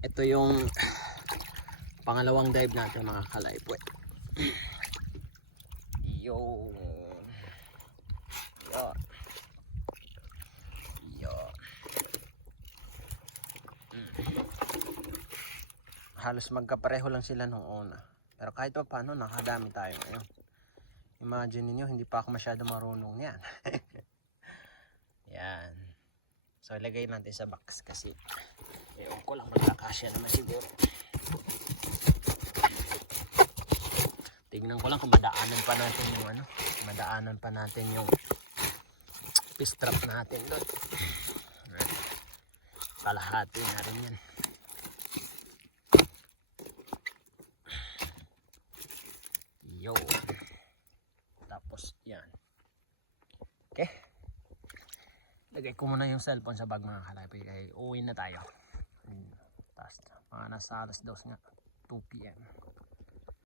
Ito yung pangalawang dive natin mga kalaypoy. Yo. Yo. Yo. Halos magkapareho lang sila nung una. Pero kahit pa paano, nakadami tayo ngayon. Imagine niyo hindi pa ako masyado marunong yan. Yan. So, ilagay natin sa box kasi ewan ko lang magkakasya naman siguro. Tingnan ko lang kung madaanan pa natin yung madaanan pa natin yung fish trap natin doon. Kalahati na rin yan. Yo. Tapos yan. Okay. Lagay ko muna yung cellphone sa bag mga kalaypoy. Kaya uwi na tayo. Tapos mga nasa alas 2 nga. 2 p.m.